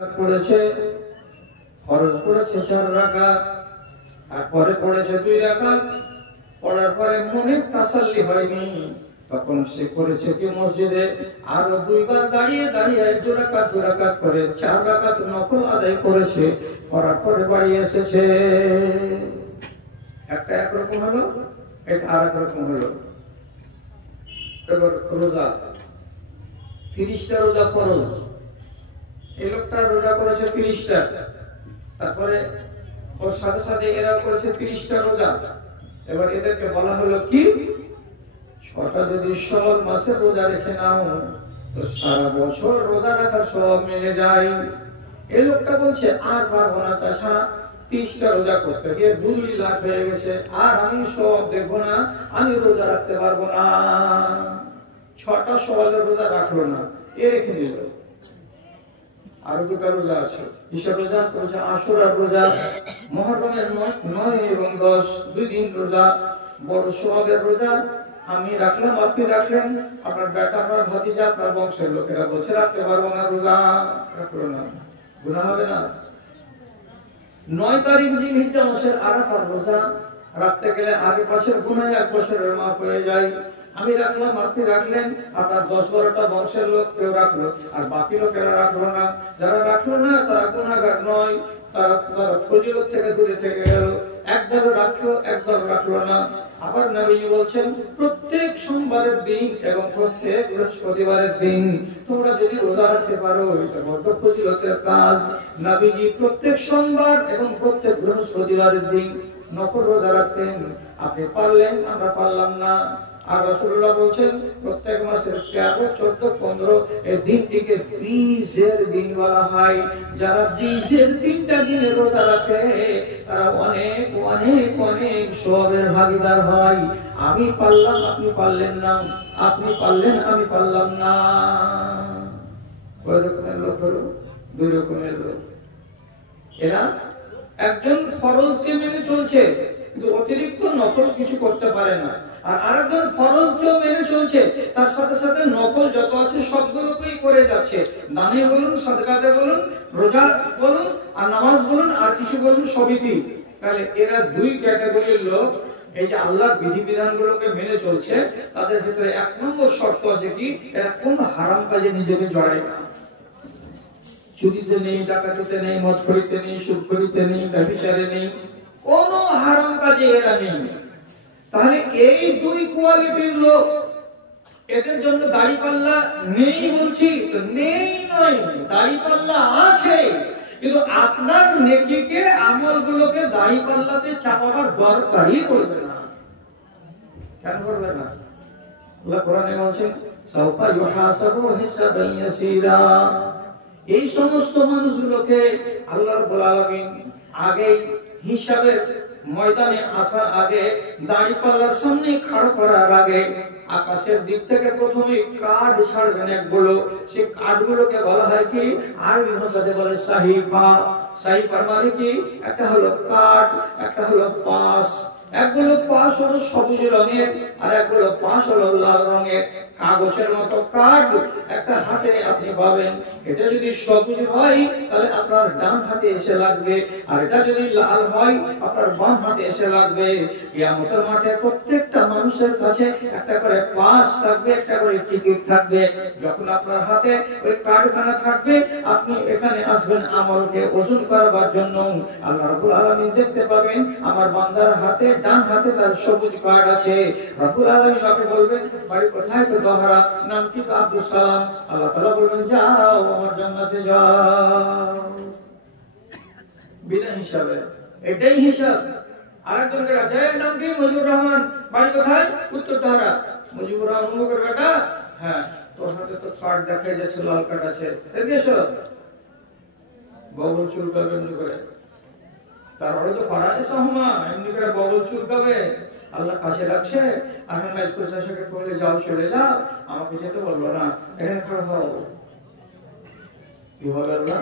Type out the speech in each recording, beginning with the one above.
পড়েছে, ফরজ পড়েছে 4 রাকাত, তারপরে পড়েছে 2 রাকাত। পড়ার পরে মনে তাসাল্লি হয়নি, তখন সে করেছে কি মসজিদে আরো 2 বার দাঁড়িয়ে দাঁড়িয়ে 2 রাকাত করে 4 রাকাত নফল আদায় করেছে। করার পরে বাড়ি এসেছে। একটা একরকম হলো, এটা আরেক রকম হলো। এবার রোজা 30টা রোজা ফরজ, এই লোকটা রোজা করেছে 30টা, তারপরে ওর সাথে সাথে এরা করেছে 30টা রোজা। এবার এদেরকে বলা হলো কি, 6টা যদি সওয়াল মাসে রোজা রেখে নাও তো সারা বছর রোজা রাখার সওয়াব মিলে যায়। এই লোকটা বলছে আর পারবো না চাচা, 30টা রোজা করতে গিয়ে 2 লাখ হয়ে গেছে, আর আমি সওয়াব দেখবো না, আমি রোজা রাখতে পারবো না। 6টা সওয়ালের রোজা রাখলো না, এ রেখে দিল। আর 2টা রোজা আছে, কিসের রোজা? বলছে আশুরার রোজা, মুহররমের 9 এবং 10 2 দিন রোজা, বড় সওয়াবের রোজা। আমি রাখলাম, আপনি রাখলেন, আপনার বেটা, আপনার ভাতিজা, আপনার বংশের লোকেরা বলছে রাখতে পারবো না, রোজা রাখলো না, গুনাহ হবে না? 9 তারিখ জিলহিজ্জা মাসের আরাফার রোজা রাখতে গেলে আগে পাশের গুনাহ 1 বছরের মাফ হয়ে যায়। আমি রাখলাম, আপনি রাখলেন, আপনার 10-12টা বংশের লোক কেউ রাখলো, আর বাকি লোকেরা রাখলো না। যারা রাখলো না তারা গুনাহগার নয়, তারা ফজিলত থেকে দূরে থেকে গেল। একদল রাখলো, একদল রাখলো না। আবার নবী বলছেন প্রত্যেক সোমবারের দিন এবং প্রত্যেক বৃহস্পতিবারের দিন তোমরা যদি রোজা রাখতে পারো, এটা বড় ফজিলতের কাজ। নবীজি প্রত্যেক সোমবার এবং প্রত্যেক বৃহস্পতিবারের দিন নফল রোজা রাখতেন। আপনি পারলেন, আমরা পারলাম না। আর রাসূলুল্লাহ বলেন প্রত্যেক মাসের 13, 14, 15 এই দিনটিকে বীজের দিন বলা হয়। যারা বীজের 3টা দিনে রোজা রাখে তারা অনেক অনেক অনেক সওয়াবের ভাগীদার হয়। আমি পারলাম, আপনি পারলেন না, আপনি পারলেন, আমি পারলাম না। কয় রকমের লোক হলো? 2 রকমের লোক। এরা একজন ফরজকে মেনে চলছে কিন্তু অতিরিক্ত নফল কিছু করতে পারে না, আর আরেকজন ফরজকেও মেনে চলছে, তার সাথে সাথে নফল যত আছে সবগুলোকেই করে যাচ্ছে। দানে বলুন, সাদকাতে বলুন, রোজা বলুন, আর নামাজ বলুন, আর কিছু বলুন, সবই দিন। তাহলে এরা 2 ক্যাটাগরির লোক। এই যে আল্লাহর বিধিবিধানগুলোকে মেনে চলছে, তাদের ভিতরে 1 নম্বর শর্ত আছে কি, এরা কোন হারাম কাজে নিজেকে জড়ায় না। চুরিতে নেই, ডাকাতিতে নেই, মদখড়িতে নেই, সুদখড়িতে নেই, ব্যভিচারে নেই, কোন হারাম কাজে এরা নেই। তাহলে এই 2 কোয়ালিটির লোক, এদের জন্য দাড়িপাল্লা নেই বলছি তো নেই নয়, দাড়িপাল্লা আছে, কিন্তু আপনার নেকিকে, আমলগুলোকে দাড়িপাল্লাতে চাপাবার দরকারই পড়বে না। কেন পড়বে না? আল্লাহ কোরআনে বলেন সাউফা ইউহাসাবু হিসাবান ইয়াসীরা। এই সমস্ত মানুষগুলোকে আল্লাহ রাব্বুল আলামিন আগে হিসাবের ময়দানে আসার আগে, দাড়িপাল্লার সামনে খাড়া করার আগে আকাশের দিক থেকে প্রথমে কাঠ ছাড়বেন একগুলো। সেই কাঠগুলোকে বলা হয় কি, আরবি ভাষাতে বলে সাহিফা। সাহিফার মানে কি, একটা হলো কাঠ, একটা হলো পাশ। একগুলো পাশ হলো সবুজ রঙের, আর একগুলো পাশ হলো লাল রঙের। কাগজের মতো কাঠ একটা হাতে আপনি পাবেন। এটা যদি সবুজ হয় তাহলে আপনার ডান হাতে এসে লাগবে, আর এটা যদি লাল হয় আপনার বাম হাতে এসে লাগবে। কিয়ামতের মাঠে প্রত্যেকটা মানুষের কাছে একটা করে পাস থাকবে, একটা করে টিকিট থাকবে। যখন আপনার হাতে ওই কার্ডখানা থাকবে, আপনি এখানে আসবেন আমলকে ওজন করার জন্য। আল্লাহ রাব্বুল আলামিন দেখতে পাবেন আমার বান্দার হাতে, ডান হাতে তার সবুজ কার্ড আছে। রাব্বুল আলামিন আপনি বলবেন বাড়ি কোথায়? তো দহরা, নাম কি? আব্দুল সালাম। আল্লাহ তাআলা বলবেন যাও আমার জান্নাতে যাও, বিনা হিসাবে। এটাই হিসাব। আরেকজনকে ডাকে, নাম কি? মুজিবুর রহমান। বাড়ি কোথায়? উত্তর দহরা। মুজিবুর রহমান মুখের বেটা? হ্যাঁ। তোর হাতে তো কার্ড দেখা যাচ্ছে, লাল কার্ড আছে, এদিকে এসো। বগল চুলকাবে এমনি করে, তারপরে তো ফারাজে সাহমা এমনি করে বগল চুলকাবে। আল্লাহ কাছে রাখছে, আর আমরা স্কুল চাষাকে বলে যাও, চলে যাও, আমাকে যেতে বললো না, এখানে খাড়া হও। কি হবে আল্লাহ?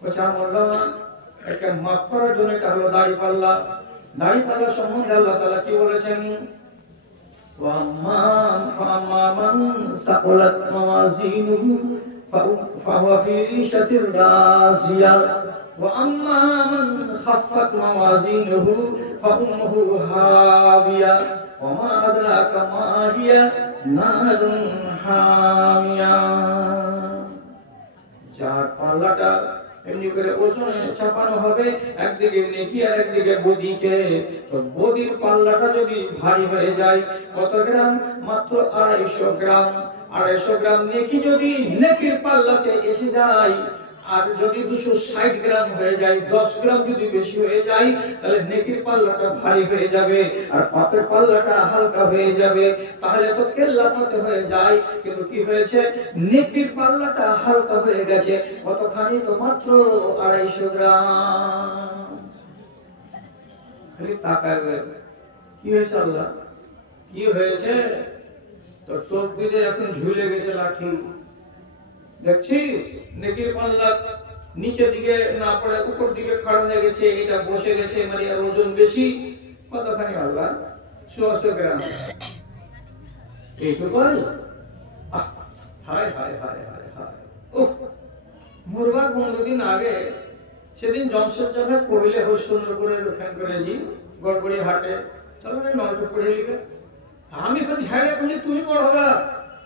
বলছে বললাম একে মাফ করার জন্য এটা হলো দাড়িপাল্লা। দাড়িপাল্লা সম্বন্ধে আল্লাহ তাআলা কি বলেছেন? ওয়া মান ফামান সাকুলাত মাওয়াজিনুহু فهو في عيشة راضية وأما من خفت موازينه فأمه هاوية وما أدراك ما هي نار حامية যার পাল্লাটা এমনি করে ওজনে চাপানো হবে, একদিকে নেকি আর একদিকে বদিকে, তো বদির পাল্লাটা যদি ভারী হয়ে যায় কত গ্রাম? মাত্র 250 গ্রাম। 250 গ্রাম নেকি যদি নেকির পাল্লাতে এসে যায়, আর যদি 260 গ্রাম হয়ে যায়, 10 গ্রাম যদি বেশি হয়ে যায়, তাহলে নেকির পাল্লাটা ভারী হয়ে যাবে আর পাপের পাল্লাটা হালকা হয়ে যাবে। তাহলে তো কেল্লাফতে হয়ে যায়, কিন্তু কি হয়েছে? নেকির পাল্লাটা হালকা হয়ে গেছে। কতখানি? তো মাত্র 250 গ্রাম। খালি তাকাবে, কি হয়েছে আল্লাহ, কি হয়েছে? তো চোখ দিলে এখন ঝুলে গেছে লাঠি, দেখছিস নেকির পাল্লা নিচের দিকে না পড়ে উপর দিকে খাড়া হয়ে গেছে, এটা বসে গেছে, মানে আর ওজন বেশি। কতখানি আল্লাহ? 100 গ্রাম। এইটুকু? হায় হায় হায় হায় হায়। উফ, মরবার 15 দিন আগে সেদিন জমশেদ জাদা পড়লে হয় সুন্দর করে রক্ষণ করে জি গড়গড়ি হাটে, চলো না 9টা পড়ে লিখে। আমি তো ঝাড়ে বলি তুমি পড়োগা,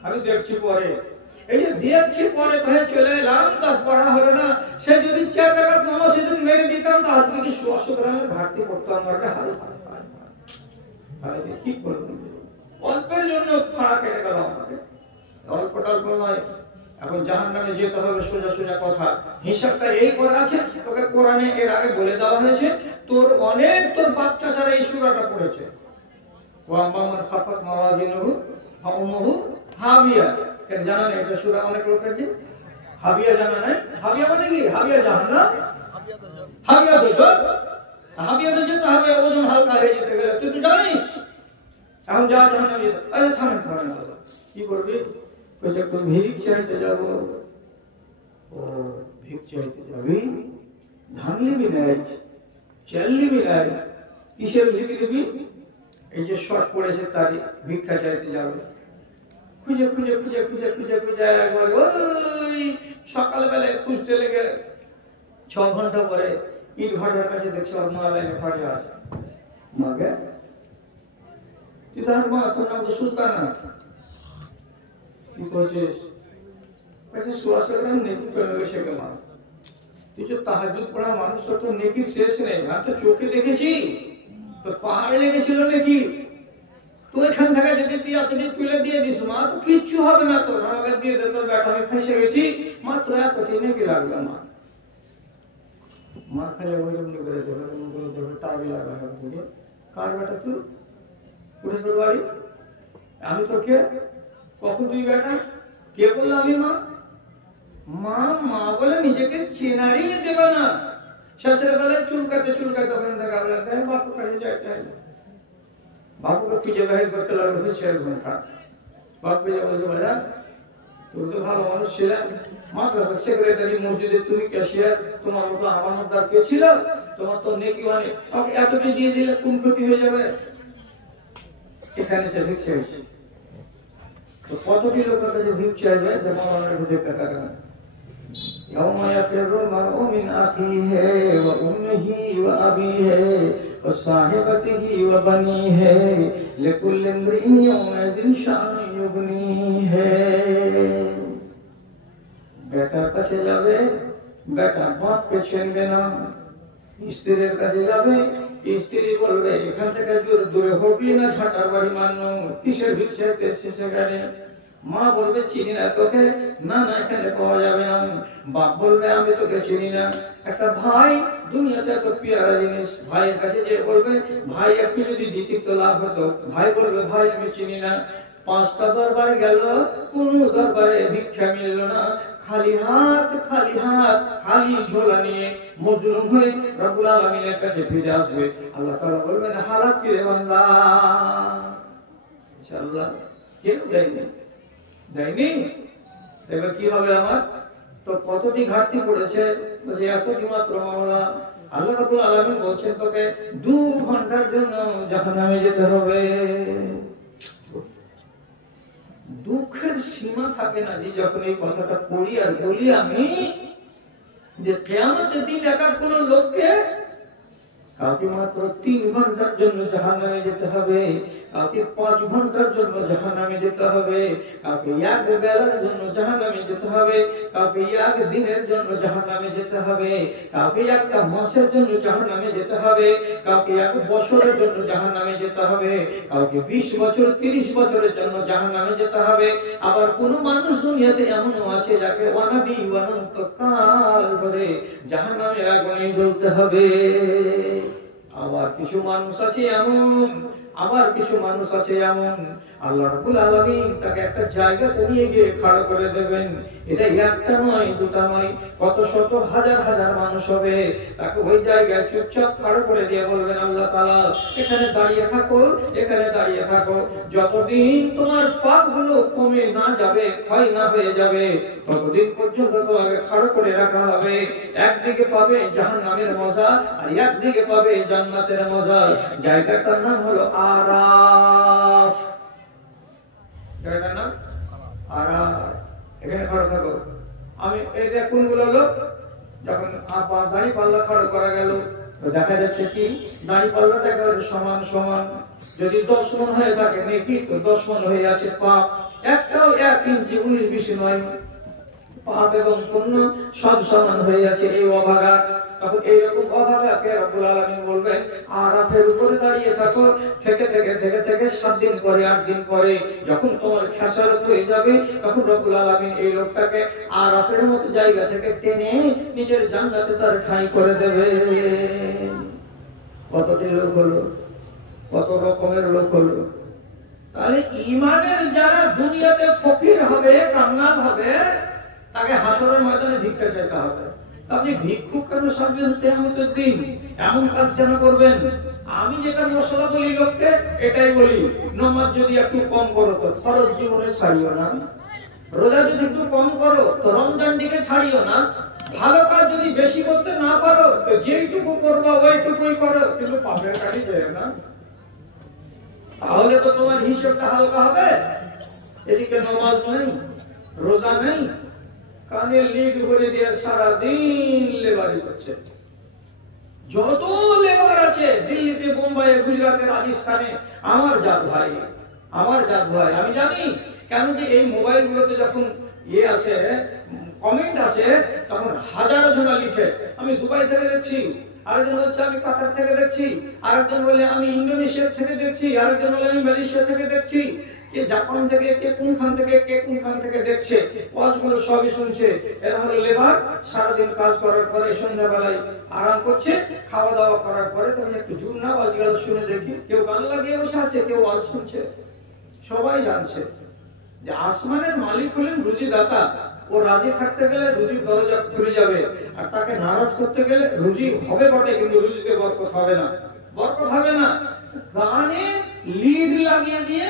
আমি দেখছি পরে। এই যে দেখছি পরে ভয়ে চলে এলাম, তার পড়া হলো না। সে যদি 4 রাকাত নামাজ সেদিন মেরে দিতাম, তো আজকে কি 100 গ্রামের ঘাটতি পড়তো আমার। কি করবো? অল্পের জন্য ফাড়া কেটে গেল আমাদের। অল্প টল্প নয়, এখন জাহান্নামে যেতে হবে, সোজা সোজা কথা। হিসাবটা এই করা আছে, তোকে কোরআনে এর আগে বলে দেওয়া হয়েছে। তোর অনেক তোর বাচ্চা ছাড়া এই সূরাটা পড়েছে। ওয়াম্মা মান খাফাত মাওয়াজিনুহু ফাউমুহু হাবিয়া। কেন জানা নেই? এটা সূরা অনেক লোকের যে হাবিয়া জানা নাই। হাবিয়া মানে কি? হাবিয়া জাহান্নাম, হাবিয়া দোজখ। হাবিয়া তো যেতে হবে ওজন হালকা হয়ে যেতে গেলে, তুই তো জানিস। এখন যা জাহান্নামে যেতে। আরে থামেন থামেন, কি করবি? কইছে একটু ভিক চাইতে যাব। ও ভিক চাইতে যাবি? ধান নিবি নাই, চাল নিবি নাই, কিসের ভিক নিবি? এই যে শর্ট পড়েছে তার ভিক্ষা চাইতে যাবে। খুঁজে খুঁজে খুঁজে খুঁজে খুঁজে খুঁজে একবার ওই সকালবেলায় খুঁজতে লেগে 6 ঘন্টা পরে ইট ভাটার কাছে দেখছি ওর মা লাইনে ফাড়ে আছে। মাগে তুই তার মা, তোর নাম তো সুলতানা। কি করছিস? কাছে 100 গ্রাম নেকি করে গেছে কে মা। তুই যে তাহাজ্জুদ পড়া মানুষ, তো নেকি শেষ নেই। আমি তো চোখে দেখেছি, তো পাহাড় লেগেছিল নাকি। তো এখান থেকে যদি তুই এতটি তুলে দিয়ে দিস মা, তো কিচ্ছু হবে না তোর। আমাকে দিয়ে দে, তোর বেটা আমি ফেসে গেছি, মাত্র এতটি নাকি লাগবে মা। মা খালি ওইরকম করে দেবে, টাকা লাগা হবে। কার বেটা তুই? উঠে তোর বাড়ি। আমি তো কে? কখন তুই বেটা? কে বললো আমি মা? মা মা বলে নিজেকে চেনারই দেবে না। শেষের বেলায় চুলকাতে চুলকাতে ওখান থেকে আপনার দেয় বাপুর কাছে যাইতে। বাপুকে খুঁজে বাহির করতে লাগলো 4 ঘন্টা। বাপু যা বলছে, বলে তুমি তো ভালো মানুষ ছিলে, মাদ্রাসার সেক্রেটারি, মসজিদে তুমি ক্যাশিয়ার, তোমার মতো আমানতদার কে ছিল? তোমার তো নেকি অনেক, আমাকে এতটি দিয়ে দিলে কোন ক্ষতি হয়ে যাবে? এখানে সে ভিক চাইছে। তো কতটি লোকের কাছে ভিক চাইবে? যেমন অনেক ভিক্ষা টাকা। يوم يفر المرء من أخيه وأمه وأبيه وصاحبته وبنيه لكل امرئ يومئذ شأن يغنيه। বেটার কাছে যাবে, বেটা বাপকে চিনবে না। স্ত্রীর কাছে যাবে, স্ত্রী বলবে এখান থেকে দূরে হটলি না, ঝাঁটার বাড়ি মানো, কিসের ভিক চাইতে এসেছে সেখানে। মা বলবে চিনি না তোকে, না না এখানে পাওয়া যাবে না। বাপ বলবে আমি তোকে চিনি না। একটা ভাই দুনিয়াতে এত পেয়ারা জিনিস, ভাইয়ের কাছে যে বলবে ভাই একটু যদি দিতিক তো লাভ হতো। ভাই বলবে ভাই আমি চিনি না। 5টা দরবার গেল, কোন দরবারে ভিক্ষা মিলল না। খালি হাত খালি হাত, খালি ঝোলা নিয়ে মজলুম হয়ে রব্বুল আলামিনের কাছে ফিরে আসবে। আল্লাহ তাআলা বলবেন হালাত কি রে বান্দা? ইনশাআল্লাহ কেউ দেয়নি, দেয়নি। এবার কি হবে আমার? তো কতটি ঘাটতি পড়েছে, যে এতটি মাত্র মামলা। আল্লাহ রাব্বুল আলামিন বলছেন তোকে 2 ঘন্টার জন্য জাহান্নামে যেতে হবে। দুঃখের সীমা থাকে না যে যখন এই কথাটা পড়ি আর বলি আমি যে কিয়ামতের দিন এক কোন লোককে কাউকে মাত্র 3 ঘন্টার জন্য জাহান্নামে যেতে হবে, কাউকে 5 ঘন্টার জন্য জাহান্নামে যেতে হবে, কাউকে এক বেলার জন্য জাহান্নামে যেতে হবে, কাউকে এক দিনের জন্য জাহান্নামে যেতে হবে, কাউকে একটা মাসের জন্য জাহান্নামে যেতে হবে, কাউকে 1 বছরের জন্য জাহান্নামে যেতে হবে, কাউকে 20 বছর 30 বছরের জন্য জাহান্নামে যেতে হবে। আবার কোন মানুষ দুনিয়াতে এমনও আছে যাকে অনাদি অনন্তকাল ধরে জাহান্নামের আগুনে জ্বলতে হবে। আবার কিছু মানুষ আছে এমন, আল্লাহ রাব্বুল আলামিন তাকে একটা জায়গাতে নিয়ে গিয়ে খাড়া করে দেবেন। এটা একটা নয়, দুটা নয়, কত শত হাজার হাজার মানুষ হবে। তাকে ওই জায়গায় চুপচাপ খাড়া করে দিয়ে বলবেন, আল্লাহ তাআলা এখানে দাঁড়িয়ে থাকো, এখানে দাঁড়িয়ে থাকো, যতদিন তোমার পাপগুলো কমে না যাবে, ক্ষয় না হয়ে যাবে, ততদিন পর্যন্ত তোমাকে খাড়া করে রাখা হবে। একদিকে পাবে জাহান্নামের মজা আর একদিকে পাবে জান্নাতের মজা। জায়গাটার নাম হলো আরাফ। জায়গাটার নাম আরাফ। এখানে খাড়া থাকো। আমি এটা কোনগুলো লোক যখন দাড়ি পাল্লা খাড়া করা গেল, দেখা যাচ্ছে কি দাড়ি পাল্লাটা একেবারে সমান সমান। যদি 10 মণ হয়ে থাকে নেকি, তো 10 মণ হয়ে আছে পাপ। একটাও 1 ইঞ্চি 19-20 নয়, পাপ এবং পুণ্য সব সমান হয়ে আছে এই অভাগা। তখন এইরকম অভাগাকে রব্বুল আলামিন বলবেন, আরাফের উপরে দাঁড়িয়ে থাকো, থেকে 7 দিন পরে 8 দিন পরে যখন তোমার খেসারত হয়ে যাবে, তখন রব্বুল আলামিন এই লোকটাকে আরাফের মতো জায়গা থেকে টেনে নিজের জান্নাতে তার ঠাঁই করে দেবে। কতটি লোক হলো, কত রকমের লোক হলো। তাহলে ঈমানের যারা দুনিয়াতে ফকির হবে, কাঙ্গাল হবে, তাকে হাসরের ময়দানে ভিক্ষা চাইতে হবে। আপনি ভিক্ষুক কেন সাজবেন কিয়ামতের দিন? এমন কাজ কেন করবেন? আমি যেটা মশলা বলি লোককে, এটাই বলি, নামাজ যদি একটু কম করো তো ফরজ জীবনে ছাড়িও না, রোজা যদি একটু কম করো তো রমজানটিকে ছাড়িও না, ভালো কাজ যদি বেশি করতে না পারো তো যেইটুকু করবা ওইটুকুই করো, কিন্তু পাপের কাজই যেও না। তাহলে তো তোমার হিসাবটা হালকা হবে। এদিকে নামাজ নেই, রোজা নেই, কানে লিড ভরে দিয়ে সারা দিন লেবারি করছে। যত লেবার আছে দিল্লিতে, বোম্বাইয়ে, গুজরাটে, রাজস্থানে, আমার জাত ভাই, আমি জানি। কেন যে এই মোবাইল গুলোতে যখন আসে, কমেন্ট আসে, তখন হাজারো জন লিখে, আমি দুবাই থেকে দেখছি, আরেকজন বলছে আমি কাতার থেকে দেখছি, আরেকজন বলে আমি ইন্দোনেশিয়া থেকে দেখছি, আরেকজন বলে আমি মালয়েশিয়া থেকে দেখছি, কে জাপান থেকে, কে কোনখান থেকে দেখছে। ওয়াজগুলো সবই শুনছে। এরা হলো লেবার, সারাদিন কাজ করার পরে সন্ধ্যাবেলায় আরাম করছে, খাওয়া দাওয়া করার পরে তুমি একটু ঝুম না ওয়াজগুলো শুনে দেখি। কেউ গান লাগিয়ে বসে আছে, কেউ ওয়াজ শুনছে। সবাই জানছে যে আসমানের মালিক হলেন রুজিদাতা। ও রাজি থাকতে গেলে রুজির দরজা খুলে যাবে, আর তাকে নারাজ করতে গেলে রুজি হবে বটে, কিন্তু রুজিতে বরকত হবে না। গানে লিড লাগিয়ে দিয়ে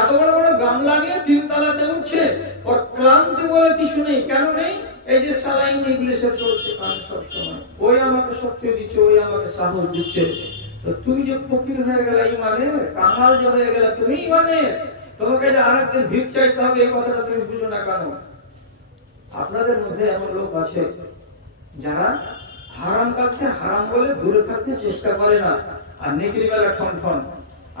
এত বড় বড় গামলা নিয়ে 3 তলাতে উঠছে, ওর ক্লান্তি বলে কিছু নেই। কেন নেই? এই যে সালাইন ইংলিশে চলছে কান সব সময়, ওই আমাকে শক্তি দিচ্ছে, ওই আমাকে সাহস দিচ্ছে। তো তুমি যে ফকির হয়ে গেলে ইমানে, কাঙ্গাল যে হয়ে গেলে তুমি ইমানে, তোমাকে যে আরেকদিন ভিক চাইতে হবে, এই কথাটা তুমি বুঝো না কেন? আপনাদের মধ্যে এমন লোক আছে যারা হারাম কাজকে হারাম বলে দূরে থাকতে চেষ্টা করে না, আর নেকির বেলা ঠন।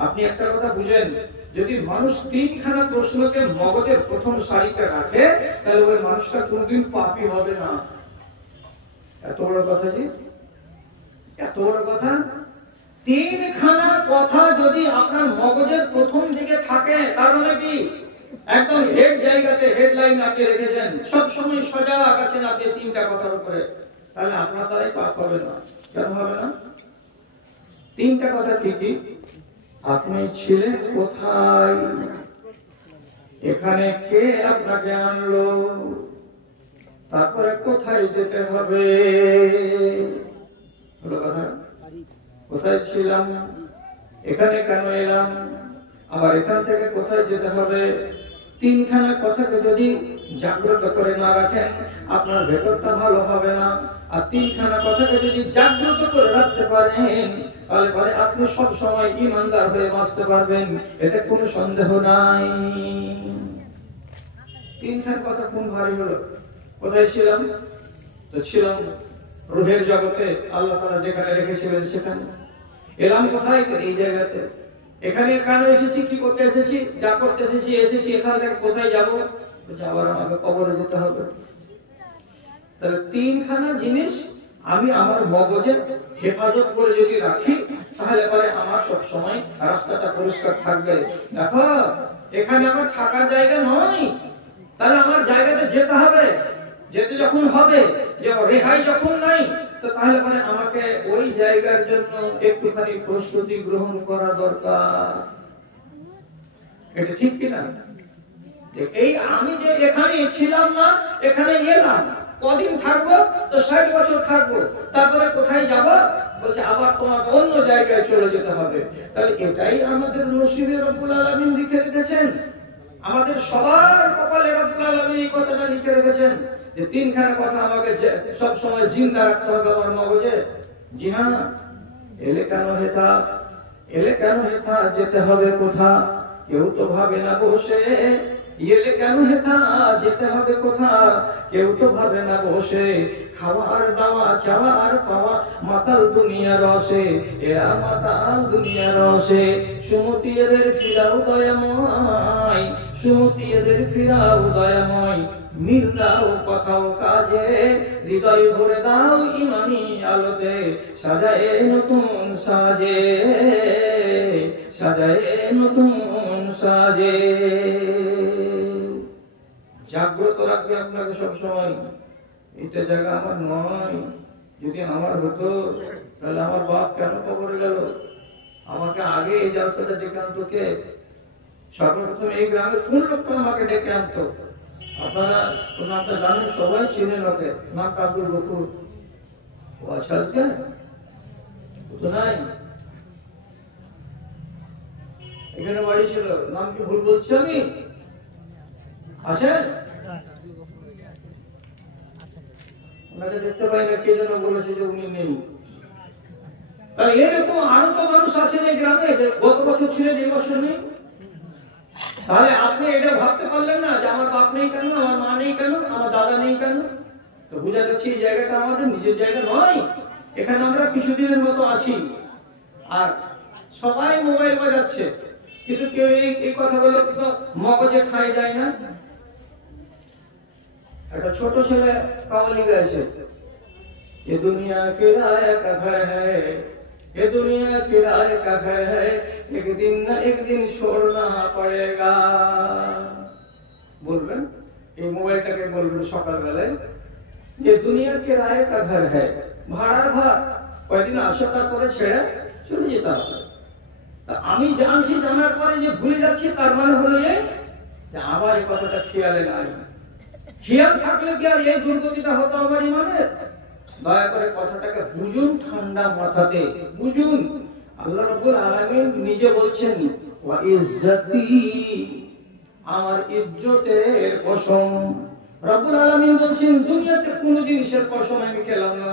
আপনি একটা কথা বুঝেন, যদি মানুষ 3খানা প্রশ্নকে মগজের প্রথম সারিতে রাখে, তাহলে ওই মানুষটা কোনদিন পাপী হবে না। এত বড় কথা জি, এত বড় কথা। 3খানা কথা যদি আপনার মগজের প্রথম দিকে থাকে, তার মানে কি একদম হেড জায়গাতে হেডলাইন আপনি রেখেছেন, সব সময় সজাগ আছেন আপনি 3টা কথার উপরে, তাহলে আপনার দ্বারাই পাপ হবে না। কেন হবে না? 3টা কথা কি? আপনি ছিলেন কোথায়, এখানে কে আপনাকে আনলো, তারপরে কোথায় যেতে হবে। কোথায় ছিলাম, এখানে কেন এলাম, আবার এখান থেকে কোথায় যেতে হবে। 3খানা কথাকে যদি জাগ্রত করে না রাখেন, আপনার ভেতরটা ভালো হবে না। আর 3খানা কথাকে যদি জাগ্রত করে রাখতে পারেন, তাহলে আপনি সব সময় ঈমানদার হয়ে বাঁচতে পারবেন, এতে কোনো সন্দেহ নাই। তিনখান কথা কোন ভারী হলো? কোথায় ছিলাম? তো ছিলাম রুহের জগতে, আল্লাহ তাআলা যেখানে রেখেছিলেন সেখানে। এলাম কোথায়? এই জায়গাতে। এখানে কেন এসেছি, কি করতে এসেছি? যা করতে এসেছি এখান থেকে কোথায় যাব? আবার আমাকে কবরে যেতে হবে। তাহলে তিনখানা জিনিস আমি আমার মগজে হেফাজত করে যদি রাখি, তাহলে পরে আমার সব সময় রাস্তাটা পরিষ্কার থাকবে। দেখো, এখানে আমার থাকার জায়গা নয়, তাহলে আমার জায়গাতে যেতে হবে। যেতে যখন হবে, যে রেহাই যখন নাই, তো তাহলে পরে আমাকে ওই জায়গার জন্য একটুখানি প্রস্তুতি গ্রহণ করা দরকার। এটা ঠিক কিনা? এই আমি যে এখানে ছিলাম না, এখানে এলাম, কদিন থাকবো? তো 60 বছর থাকবো। তারপরে কোথায় যাব? বলছে আবার তোমাকে অন্য জায়গায় চলে যেতে হবে। তাহলে এটাই আমাদের নসিবে রব্বুল আলামিন লিখে রেখেছেন। আমাদের সবার কপালে রব্বুল আলামিন এই কথাটা লিখে রেখেছেন যে তিনখানা কথা আমাকে সব সময় জিন্দা রাখতে হবে আমার মগজে। জি হ্যাঁ, এলে কেন হেথা যেতে হবে কোথা? কেউ তো ভাবে না বসে। এলে কেন হেথা যেতে হবে কোথা? কেউ তো ভাবে না বসে। খাওয়ার দাওয়া চাওয়ার পাওয়া মাতাল দুনিয়ার রসে, এরা মাতাল দুনিয়ার রসে। সুমতি এদের ফিরাও দয়াময়, সুমতি এদের ফিরাও দয়াময়। মিল দাও কথাও কাজে, হৃদয় ভরে দাও ইমানি আলোতে। সাজায় নতুন সাজে, সাজায় নতুন সাজে। জাগ্রত রাখবে আপনাকে সব সময়। এটা জায়গা আমার নয়। যদি আমার হতো, তাহলে আমার বাপ কেন কবরে গেল? আমাকে আগে এই জালসাতে ডেকে আনতো কে? সর্বপ্রথম এই গ্রামের কোন লোকটা আমাকে ডেকে আনতো? আপনারা নামটা জানেন, সবাই চিনেন ওকে, নাম আব্দুল গফুর। ও আচ্ছা, আজকে তো নাই, এখানে বাড়ি ছিল। নাম কি ভুল বলছি আমি? আছে? ওনাকে দেখতে পাই না, কে যেন বলেছে যে উনি নেই। তাহলে এরকম আরো তো মানুষ আছেন এই গ্রামে, গত বছর ছিলেন, এই বছর নেই। তাহলে আপনি এটা ভাবতে পারলেন না যে আমার বাপ নেই কেন, আমার মা নেই কেন, আমার দাদা নেই কেন? তো বোঝা যাচ্ছে এই জায়গাটা আমাদের নিজের জায়গা নয়। এখানে আমরা কিছুদিনের মতো আসি, আর সবাই মোবাইল বাজাচ্ছে, কিন্তু কেউ এই কথাগুলো তো মগজে ঠাঁই দেয় না। একটা ছোট ছেলে কাওয়ালি গাইছে, ये दुनिया किराए का घर है, ये दुनिया किराए का घर है, एक दिन न एक दिन छोड़ना पड़ेगा। বলবেন এই মোবাইলটাকে, বলবেন সকালবেলায় যে দুনিয়া কিরায়ে কা ঘর है, ভাড়ার ঘর, কয়েকদিন আসো তারপরে ছেড়ে চলে যেতে হবে। আমি জানছি, জানার পরে যে ভুলে যাচ্ছি, তার মানে হলো যে আবার এই কথাটা খেয়ালে নাই। খেয়াল থাকলে কি আর এই দুর্গতিটা হতো আমার ইমানের? দয়া করে কথাটাকে বুঝুন, ঠান্ডা মাথাতে বুঝুন। আল্লাহ রাব্বুল আলামিন নিজে বলছেন, ওয়া ইজ্জতি, আমার ইজ্জতের কসম। রাব্বুল আলামিন বলছেন, দুনিয়াতে কোন জিনিসের কসম আমি খেলাম না,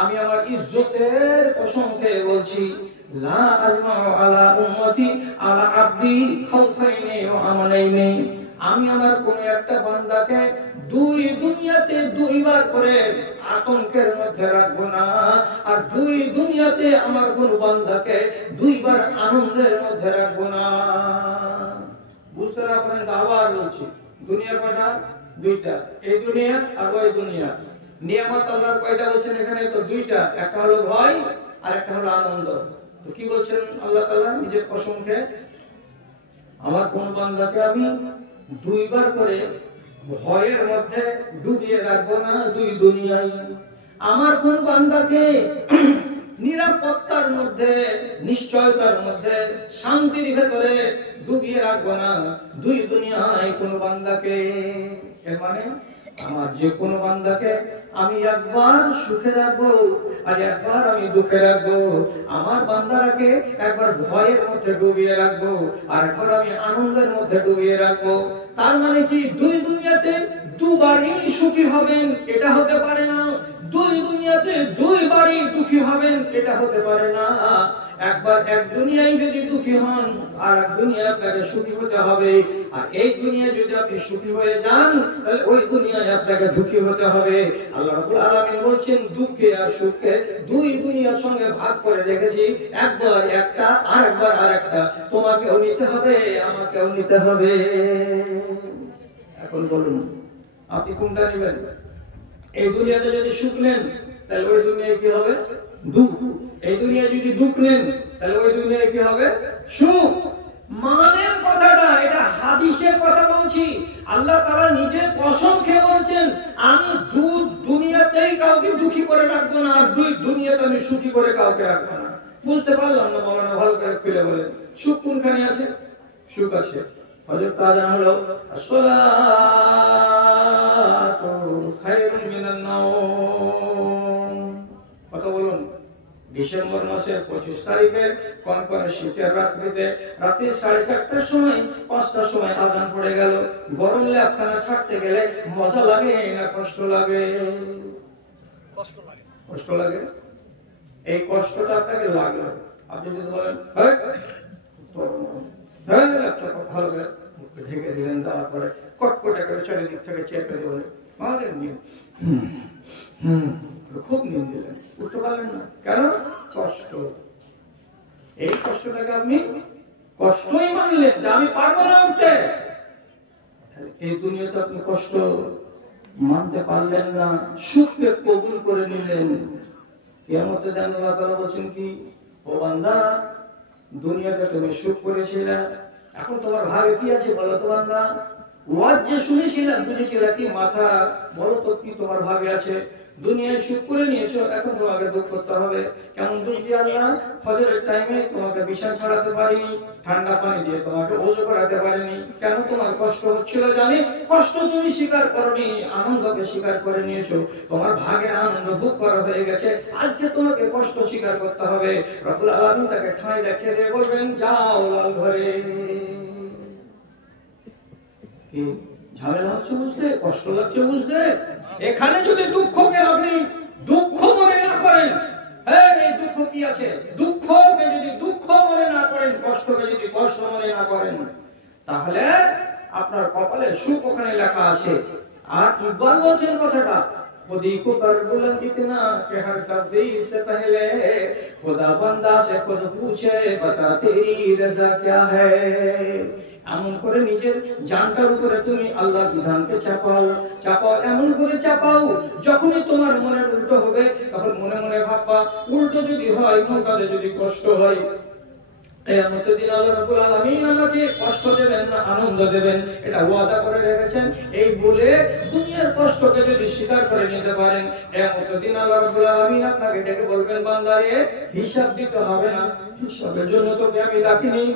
আমি আমার ইজ্জতের কসম খেয়ে বলছি, লা আজমাউ আলা উম্মতি আলা আবদি খাউফাইনি ওয়া আমানাইনি। আমি আমার কোন একটা বান্দাকে দুই দুনিয়াতে দুইবার করে আতঙ্কের মধ্যে রাখবো না, আর দুই দুনিয়াতে আমার কোন বান্দাকে দুইবার আনন্দের মধ্যে রাখবো না। বুঝতে না পারেন আবার বলছি, দুনিয়া কয়টা? দুইটা, এই দুনিয়া আর ওই দুনিয়া। নিয়ামত আল্লাহর কয়টা বলছেন এখানে? তো দুইটা, একটা হলো ভয় আর একটা হলো আনন্দ। তো কি বলছেন আল্লাহ তাআলা নিজের কসম খেয়ে? আমার কোন বান্দাকে আমি দুইবার করে ভয়ের মধ্যে ডুবিয়ে রাখবো না দুই দুনিয়ায়। আমার কোন বান্দাকে নিরাপত্তার মধ্যে, নিশ্চয়তার মধ্যে, শান্তির ভেতরে ডুবিয়ে রাখবো না দুই দুনিয়ায় কোন বান্দাকে। এর মানে আমার যে কোনো বান্দাকে আমি একবার সুখে রাখবো আর একবার আমি দুঃখে রাখবো। আমার বান্দারাকে একবার ভয়ের মধ্যে ডুবিয়ে রাখবো আর একবার আমি আনন্দের মধ্যে ডুবিয়ে রাখবো। তার মানে কি দুই দুনিয়াতে দুবারই সুখী হবেন এটা হতে পারে না, দুই দুনিয়াতে দুইবারই দুঃখী হবেন এটা হতে পারে না। একবার এক দুনিয়ায় যদি দুঃখী হন আর এক দুনিয়া আপনাকে সুখী হতে হবে, আর এই দুনিয়ায় যদি আপনি সুখী হয়ে যান তাহলে ওই দুনিয়ায় আপনাকে দুঃখী হতে হবে। আল্লাহ রাব্বুল আলামিন বলছেন দুঃখে আর সুখে দুই দুনিয়ার সঙ্গে ভাগ করে রেখেছি, একবার একটা আর একবার আরেকটা, তোমাকেও নিতে হবে আমাকেও নিতে হবে। এখন বলুন আপনি কোনটা নেবেন? এই দুনিয়াতে যদি সুখ নেন তাহলে ওই দুনিয়ায় কি হবে? দুঃখ। এই দুনিয়ায় যদি দুঃখ নেন তাহলে ওই দুনিয়ায় কি হবে? সুখ। মানের কথাটা এটা হাদিসের কথা বলছি, আল্লাহ তাআলা নিজে কসম খেয়ে বলছেন আমি দুনিয়াতেই কাউকে দুঃখী করে রাখবো না, আর দুই দুনিয়াতে আমি সুখী করে কাউকে রাখবো না। বুঝতে পারলাম না মাওলানা, ভালো করে খুলে বলেন সুখ কোনখানে আছে? সুখ আছে হযরত আযান হলো আসসালাতু খায়রুম মিনান নাওম। কথা বলুন। ডিসেম্বর মাসের 25 তারিখে কনকনে শীতের রাত্রিতে রাতে 4:30টার সময় 5টার সময় আযান পড়ে গেল। গরম ল্যাপখানা ছাড়তে গেলে মজা লাগে না কষ্ট লাগে? কষ্ট লাগে। কষ্ট লাগে। এই কষ্টটা আপনাকে লাগলো, আপনি যদি বলেন ভালো করে ঢেকে দিলেন, দেওয়ার পরে কটকটা করে চারিদিক থেকে চেপে দেবেন, খুব নিন দিলেন, উঠতে পারলেন না, কেন? কষ্ট। এই কষ্টটাকে আপনি কষ্টই মানলেন যে আমি পারবো না উঠতে। এই দুনিয়াতে আপনি কষ্ট মানতে পারলেন না, সুখকে কবুল করে নিলেন। কিয়ামতে দিন আল্লাহ তাআলা বলেন কি, ও বান্দা দুনিয়াতে তুমি সুখ করেছিলে, এখন তোমার ভাগে কি আছে বলো তো বান্দা? ওয়াজ যে শুনেছিলাম বুঝেছিলে কি মাথা, বলো তো কি তোমার ভাগে আছে? দুনিয়ায় সুখ করে নিয়েছো, এখন তোমাকে দুঃখ করতে হবে। কেমন বুঝলি আল্লাহ? ফজরের টাইমে তোমাকে বিছানা ছাড়াতে পারিনি, ঠান্ডা পানি দিয়ে তোমাকে ওযু করাতে পারিনি, কেন? তোমার কষ্ট হচ্ছিল জানি, কষ্ট তুমি স্বীকার করনি, আনন্দকে স্বীকার করে নিয়েছো। তোমার ভাগে আনন্দ বুক করা হয়ে গেছে, আজকে তোমাকে কষ্ট স্বীকার করতে হবে। রব্বুল আলামিন তাকে ঠাঁই দেখিয়ে দিয়ে বলবেন যাও লাল ঘরে। কি ঝামেলা হচ্ছে বুঝতে, কষ্ট লাগছে বুঝতে? এখানে যদি দুঃখকে আপনি দুঃখ মনে না করেন, এই দুঃখ কি আছে, দুঃখকে যদি দুঃখ মনে না করেন, কষ্টকে যদি কষ্ট মনে না করেন, তাহলে আপনার কপালে সুখ ওখানে লেখা আছে। আর ইকবাল বলছেন কথাটা, खुदी को कर बुलंद इतना कि हर तकदीर से पहले खुदा बंदा से खुद पूछे बता तेरी रजा क्या है। এমন করে নিজের জানটার উপরে তুমি আল্লাহর বিধানকে চাপাও, চাপাও, এমন করে চাপাও যখনই তোমার মনের উল্টো হবে তখন মনে মনে ভাববা উল্টো যদি হয়, মনটাতে যদি কষ্ট হয়, কিয়ামতের দিন আল্লাহ রাব্বুল আলামিন আমাকে কষ্ট দেবেন না আনন্দ দেবেন, এটা ওয়াদা করে রেখেছেন। এই বলে দুনিয়ার কষ্টকে যদি স্বীকার করে নিতে পারেন, কিয়ামতের দিন আল্লাহ রাব্বুল আলামিন আপনাকে ডেকে বলবেন বান্দারে হিসাব দিতে হবে না, হিসাবের জন্য তোকে আমি ডাকিনি।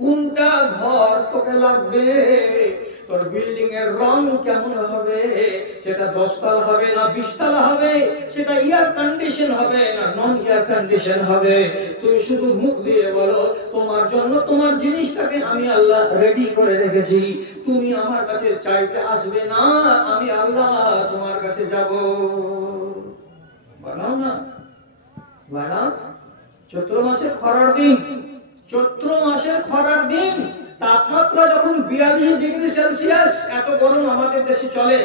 কোনটা ঘর তোকে লাগবে, তোর বিল্ডিং এর রং কেমন হবে, সেটা 10 তলা হবে না 20 তলা হবে, সেটা এয়ার কন্ডিশন হবে না নন এয়ার কন্ডিশন হবে, তুমি শুধু মুখ দিয়ে বলো তোমার জন্য তোমার জিনিসটাকে আমি আল্লাহ রেডি করে রেখেছি, তুমি আমার কাছে চাইতে আসবে না, আমি আল্লাহ তোমার কাছে যাব। বানাও না, বানাও। চৈত্র মাসের খরার দিন, চৈত্র মাসের খরার দিন, তাপমাত্রা যখন 42 ডিগ্রি সেলসিয়াস, এত গরম আমাদের দেশে চলে,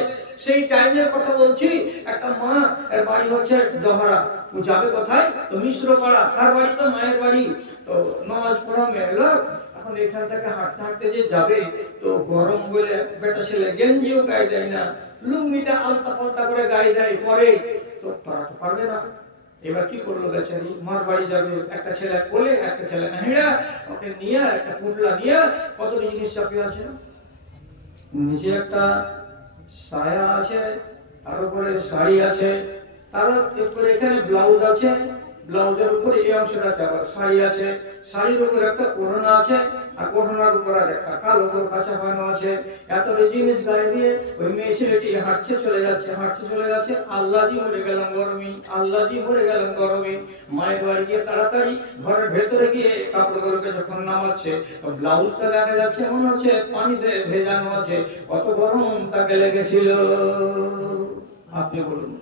সেই টাইমের কথা বলছি। একটা মা, এর বাড়ি হচ্ছে দহরা, ও যাবে কোথায়? তো মিশ্রপাড়া, তার বাড়ি তো মায়ের বাড়ি, তো নামাজ পড়া মেলা, এখন এখান থেকে হাঁটতে হাঁটতে যে যাবে, তো গরম বলে বেটা ছেলে গেঞ্জিও গায়ে দেয় না, লুঙ্গিটা আলতা পাল্টা করে গায়ে দেয়, পরে তো তারা তো পারবে না। এবার কি করলো বেচারি, মার বাড়ি যাবে, একটা ছেলে কোলে একটা ছেলে হেঁড়া, ওকে নিয়ে একটা পুটলা নিয়ে কত জিনিস চাপিয়ে আছে, নিচে একটা সায়া আছে, তার উপরে শাড়ি আছে, তার উপরে এখানে ব্লাউজ আছে, ব্লাউজের উপরে এই অংশটাতে আবার শাড়ি আছে, শাড়ির উপরে একটা ওড়না আছে, আর ওড়নার উপর আর একটা কালো কাঁচা বানো আছে, এত জিনিস গায়ে দিয়ে ওই মেয়ে ছেলেটি হাঁটছে চলে যাচ্ছে, হাঁটছে চলে যাচ্ছে। আল্লাহ জি মরে গেলাম গরমে, আল্লাহ জি মরে গেলাম গরমে। মায়ের বাড়ি গিয়ে তাড়াতাড়ি ঘরের ভেতরে গিয়ে কাপড়গুলোকে যখন নামাচ্ছে, ব্লাউজটা দেখা যাচ্ছে মনে হচ্ছে পানিতে ভেজানো আছে, কত গরম তাকে লেগেছিল। আপনি বলুন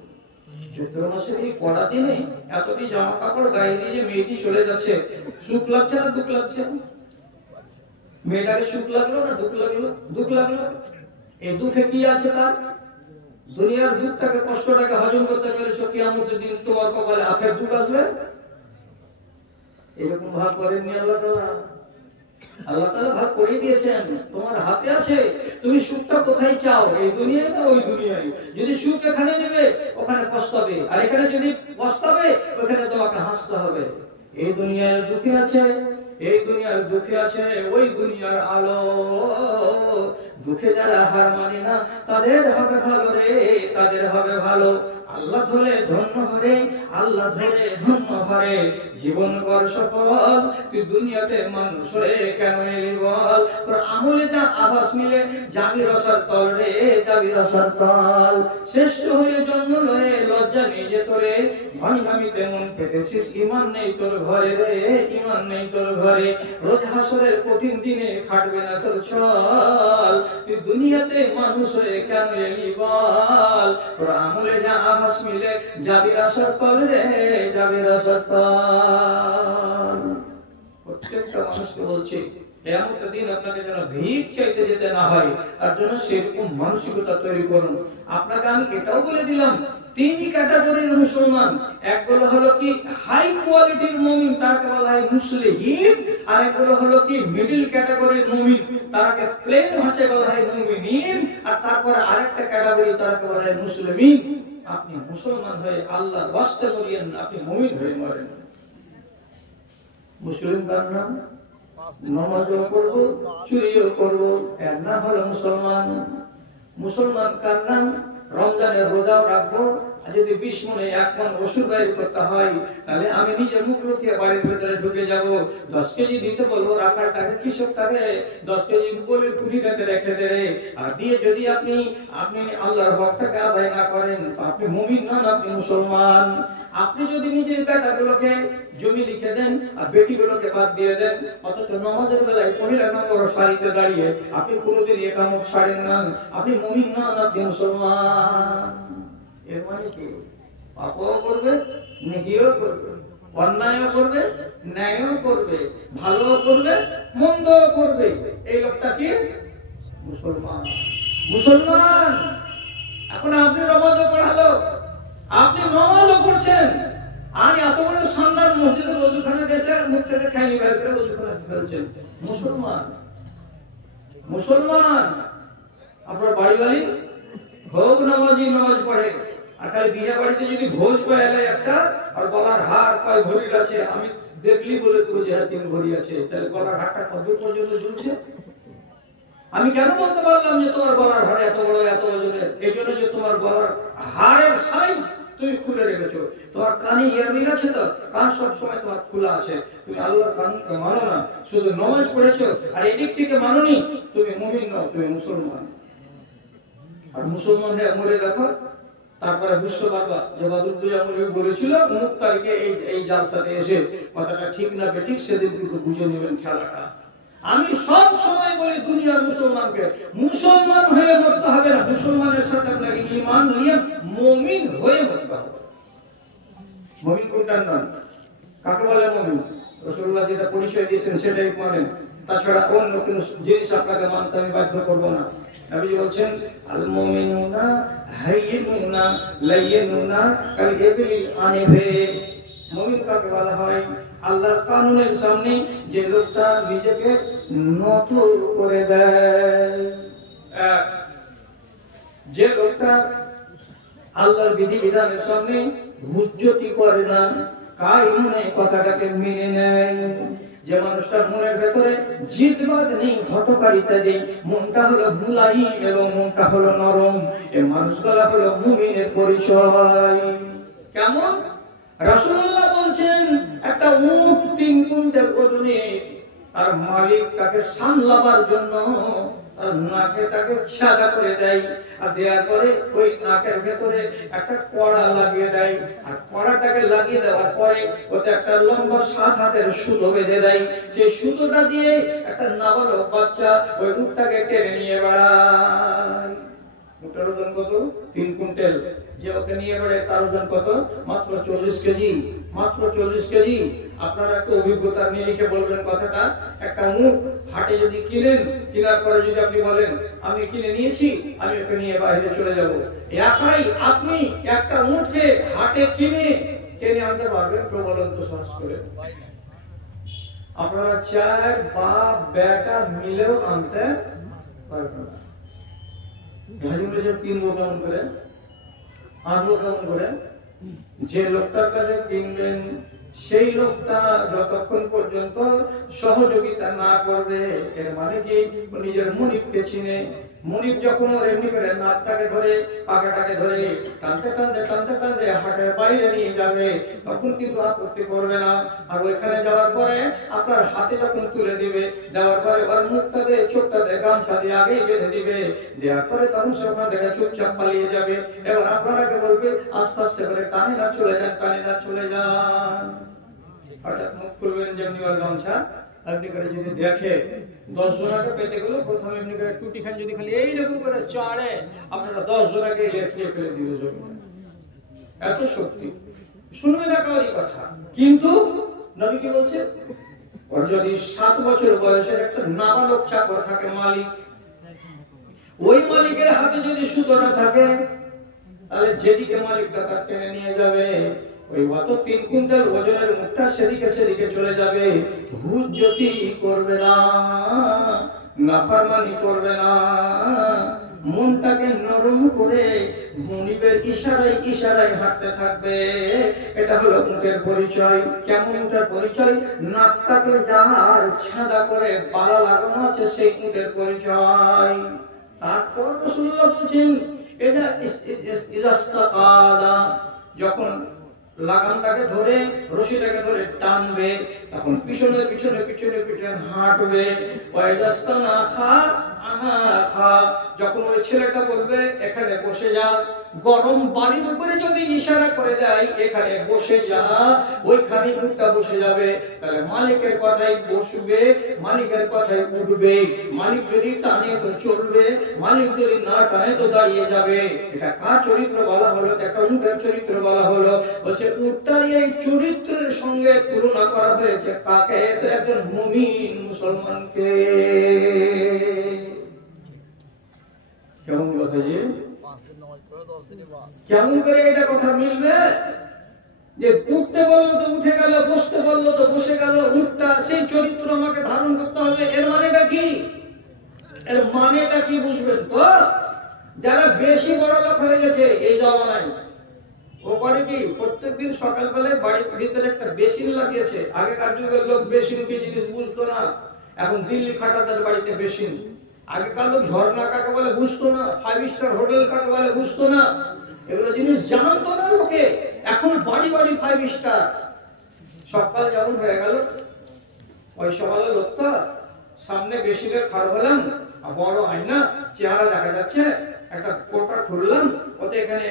চৈত্র মাসের এই কড়া দিনে এতটি জামা কাপড় গায়ে দিয়ে যে মেয়েটি চলে যাচ্ছে, সুখ লাগছে না দুঃখ লাগছে? মেয়েটাকে সুখ লাগলো না দুঃখ লাগলো? দুঃখ লাগলো। এই দুঃখে কি আছে তার? দুনিয়ার দুঃখটাকে কষ্টটাকে হজম করতে পেরেছো, কিয়ামতের দিন তোমার কপালে আখের দুঃখ আসবে। এরকম ভাগ করেননি আল্লাহ তাআলা। আল্লাহ তাআলা ভাগ করে দিয়েছেন, তোমার হাতে আছে তুমি সুখটা কোথায় চাও, এই দুনিয়ায় না ওই দুনিয়ায়। যদি সুখ এখানে নেবে ওখানে পস্তাবে, আর এখানে যদি পস্তাবে ওখানে তোমাকে হাসতে হবে। এই দুনিয়ার দুঃখে আছে, এই দুনিয়ার দুঃখে আছে ওই দুনিয়ার আলো। দুঃখে যারা হার মানে না তাদের হবে ভালো রে, তাদের হবে ভালো। আল্লাহ ধরে ধন্য হরে, আল্লাহ ধরে ধন্য হরে, জীবন কর সফল। তুই দুনিয়াতে মানুষ রে কেন এলি বল? তোর আমলে যা আভাস মিলে যাবি রসার তল রে, যাবি রসার তল। শ্রেষ্ঠ হয়ে জন্ম লয়ে লজ্জা নেই যে তোরে, ভণ্ডামিতে মন পেতেছিস, ইমান নেই তোর ঘরে রে, ইমান নেই তোর ঘরে। রোজ হাসরের কঠিন দিনে খাটবে না তোর চল। তুই দুনিয়াতে মানুষ হয়ে কেন এলি বল? তোর আমলে যা আভাস মিলে যাবি রসার তল রে, যাবি রসার তল। প্রত্যেকটা মানুষকে বলছি কিয়ামতের দিন আপনাকে যেন ভিক চাইতে যেতে না হয়, তার জন্য সেরকম মানসিকতা তৈরি করুন। আপনাকে আমি এটাও বলে দিলাম তিনই ক্যাটাগরির মুসলমান। একগুলো হলো কি হাই কোয়ালিটির মুমিন, তাকে বলা হয় মুসলিম। আর একগুলো হলো কি মিডল ক্যাটাগরির মুমিন, তাকে প্লেন ভাষায় বলা হয় মুমিনিন। আর তারপরে আরেকটা ক্যাটাগরি, তাকে বলা হয় মুসলিমিন। আপনি মুসলমান হয়ে আল্লাহর ওয়াস্তে করিয়েন না, আপনি মুমিন হয়ে মরেন। মুসলিম কার নাম? নামাজও করব, চুরিও করব, এর নাম হলো মুসলমান। মুসলমান কার নাম? রমজানের রোজাও রাখবো, আর যদি 20 মনে 1 মণ ওষুধ বাইর করতে হয় তাহলে আমি নিজে মুখ লুকিয়ে বাড়ির ভেতরে ঢুকে যাব। 10 কেজি দিতে বলবো, রাখার টাকা কিসব থাকে? 10 কেজি বলে কুটিটাতে রেখে দেবে। আর দিয়ে যদি আপনি আল্লাহর হকটাকে আদায় না করেন, আপনি মুমিন নন, আপনি মুসলমান। আপনি যদি নিজের বেটাগুলোকে জমি লিখে দেন আর বেটিগুলোকে বাদ দিয়ে দেন, অথচ নামাজের বেলায় পহিলা নম্বর সারিতে দাঁড়িয়ে আপনি কোনোদিন একামত ছাড়েন না, আপনি মুমিন নন, আপনি মুসলমান। এর মানে কি? পাপও করবে, নেকিও করবে, অন্যায়ও করবে, ন্যায়ও করবে, ভালোও করবে, মন্দও করবে। এই লোকটা কি? মুসলমান। মুসলমান। এখন আপনি নামাজও পড়ালো, আপনি নামাজও পড়ছেন, আর এত বড় শানদার মসজিদের ওযুখানা দেশে মুখ থেকে খাইনি বের করে ওযুখানা ফেলছেন। মুসলমান। মুসলমান। আপনার বাড়ি হোক নামাজি, নামাজ পড়ে, আর খালি বিয়ে বাড়িতে যদি ভোজ পায় একটা, আর গলার হার কয় ভরির আছে, আমি দেখলি বলে তো যে 3 ভরি আছে, তাহলে গলার হারটা কত পর্যন্ত ঝুলছে? আমি কেন বলতে পারলাম যে তোমার গলার হার এত বড়, এত ওজনের? এই জন্য যে তোমার গলার হারের সাইজ তুমি খুলে রেখেছো। তোমার কানে ইয়াররিং আছে, তো কান সব সময় তোমার খোলা আছে। তুমি আল্লাহর কানুনকে মানো না, শুধু নামাজ পড়েছো আর এদিক থেকে মানোনি, তুমি মুমিন নও, তুমি মুসলমান। আর মুসলমান হয়ে মরে দেখো, তারপরে বিশ্ব বাবা জবাদুদ্দৌলা মৌলভী বলেছিল অমুক তারিখে এই জালসাতে এসে, কথাটা ঠিক না ঠিক সেদিন কিন্তু বুঝে নেবেন খেলাটা। আমি সব সময় বলি দুনিয়ার মুসলমানকে, মুসলমান হয়ে মরতে হবে না, মুসলমানের সাথে আপনাকে ঈমান নিয়ে মুমিন হয়ে মরতে হবে। মুমিন কোনটার নাম? কাকে বলে মুমিন? রাসূলুল্লাহ যেটা পরিচয় দিয়েছেন সেটাই মানেন, তাছাড়া অন্য কোনো জিনিস আপনাকে মানতে আমি বাধ্য করব না। নবী বলছেন আল মুমিনুনা হাইয়িনুনা লাইয়িনুনা কাল ইবলি আনিফে। মুমিন কাকে বলা হয়? আল্লাহর কানুনের সামনে যে লোকটা নিজেকে নত করে দেয়, যে লোকটা আল্লাহর বিধি বিধানের সামনে হুজ্জতি করে না, কায়মনে কথাটাকে মেনে নেয়, যে মানুষটার মনের ভেতরে জিদবাদ নেই, হঠকারিতা নেই, মনটা হলো মুলায়িম এবং মনটা হলো নরম, এই মানুষগুলা হলো মুমিনের পরিচয়। কেমন? রাসূলুল্লাহ বলছেন একটা উট 3 কুইন্টাল ওজনে, আর মালিক তাকে সামলাবার জন্য আর নাকে তাকে ছাগা করে দেয়, আর দেওয়ার পরে ওই নাকের ভেতরে একটা কড়া লাগিয়ে দেয়, আর কড়াটাকে লাগিয়ে দেওয়ার পরে ওতে একটা লম্বা 7 হাতের সুতো বেঁধে দেয়। সেই সুতোটা দিয়ে একটা নাবালক বাচ্চা ওই উটটাকে টেনে নিয়ে বেড়ায়। উটের ওজন কত? 3 কুইন্টাল। যে ওকে নিয়ে বেড়ে তার ওজন কত? মাত্র 40 কেজি, মাত্র 40 কেজি। আপনারা একটু অভিজ্ঞতা নিয়ে লিখে বলবেন কথাটা। একটা উট হাটে যদি কিনেন, কেনার পরে যদি আপনি বলেন আমি কিনে নিয়েছি, আমি ওকে নিয়ে বাইরে চলে যাব, একাই আপনি একটা উটকে হাটে কিনে আনতে পারবেন? প্রবলন্ত সাহস করে আপনারা 4 বাপ বেটা মিলেও আনতে পারবেন না। কিনবো কেমন করে, আনবো কেমন করে? যে লোকটার কাছে কিনবেন সেই লোকটা যতক্ষণ পর্যন্ত সহযোগিতা না করবে, এর মানে কি নিজের মুনিবকে চিনে। মুনিব যখন ওর এমনি করে নাকটাকে ধরে পাখাটাকে ধরে টানতে টানতে টানতে টানতে হাটের বাইরে নিয়ে যাবে, তখন কিন্তু আপত্তি করবে না। আর ওইখানে যাওয়ার পরে আপনার হাতে যখন তুলে দিবে, দেওয়ার পরে ওর মুখটাতে চোখটাতে গামছা দিয়ে আগেই বেঁধে দিবে, দেওয়ার পরে তখন সে ওখান থেকে চুপচাপ পালিয়ে যাবে। এবার আপনারাকে বলবে আস্তে আস্তে করে টানে না চলে যান, টানে না চলে যান। হঠাৎ মুখ খুলবেন যেমনি ওর গামছা আপনি করে যদি দেখে 10 জনাকে পেতে গেল, প্রথমে এমনি করে টুটি খান যদি খালি এইরকম করে চাড়ে, আপনারা 10 জনাকে লেফটে ফেলে দিবে জমিনে। এত শক্তি, শুনবে না কারোর কথা। কিন্তু নবী কি বলছে? ওর যদি 7 বছর বয়সের একটা নাবালক চাকর থাকে, মালিক, ওই মালিকের হাতে যদি সুতো না থাকে, তাহলে যেদিকে মালিকটা তার টেনে নিয়ে যাবে, ওই অত 3 কুইন্টাল ওজনের মুখটা সেদিকে সেদিকে চলে যাবে। হুজ্জতি করবে না, নাফরমানি করবে না, মনটাকে নরম করে মুনিবের ইশারায় ইশারায় হাঁটতে থাকবে। এটা হলো মুখের পরিচয়। কেমন মুখের পরিচয়? নাকটাকে যার ছাদা করে বালা লাগানো আছে সেই মুখের পরিচয়। তারপর রাসূলুল্লাহ বলছেন যখন লাগামটাকে ধরে রশিটাকে ধরে টানবে, তখন পিছনে পিছনে পিছনে পিছনে হাঁটবে। যখন ওই ছেলেটা বলবে এখানে বসে যা, গরম বাড়ির উপরে যদি ইশারা করে দেয় এখানে বসে যা, ওইখানে উঠটা বসে যাবে। তাহলে মালিকের কথাই বসবে, মালিকের কথাই উঠবে। মালিক যদি টানে তো চলবে, মালিক যদি না টানে তো দাঁড়িয়ে যাবে। এটা কার চরিত্র বলা হলো? একটা উটের চরিত্র বলা হলো। বলছে উটটার এই চরিত্রের সঙ্গে তুলনা করা হয়েছে কাকে? তো একজন মুমিন মুসলমানকে। কেমন কথা যে, কেমন করে এটা কথা মিলবে? যে উঠতে বললো তো উঠে গেল, বসতে বললো তো বসে গেল। উটটা সেই চরিত্র আমাকে ধারণ করতে হবে। এর মানেটা কি? এর মানেটা কি বুঝবেন তো? যারা বেশি বড় লোক হয়ে গেছে এই জমানায়, ও করে কি প্রত্যেকদিন সকালবেলায় বাড়ির ভিতরে একটা বেসিন লাগিয়েছে। আগেকার যুগের লোক বেসিন কি জিনিস বুঝতো না, এখন দিল্লি খাটাদের বাড়িতে বেসিন। আগেকার লোক ঝর্ণা কাকে বলে বুঝতো না, 5 স্টার হোটেল কাকে বলে বুঝতো না, এগুলো জিনিস জানতো না লোকে। এখন বাড়ি বাড়ি 5 স্টার। সকাল যেমন হয়ে গেল, ওই সকালে লোকটা সামনে বেসিনের খাড় হলাম, বড় আয়না, চেহারা দেখা যাচ্ছে, একটা কোটা খুললাম, ওতে এখানে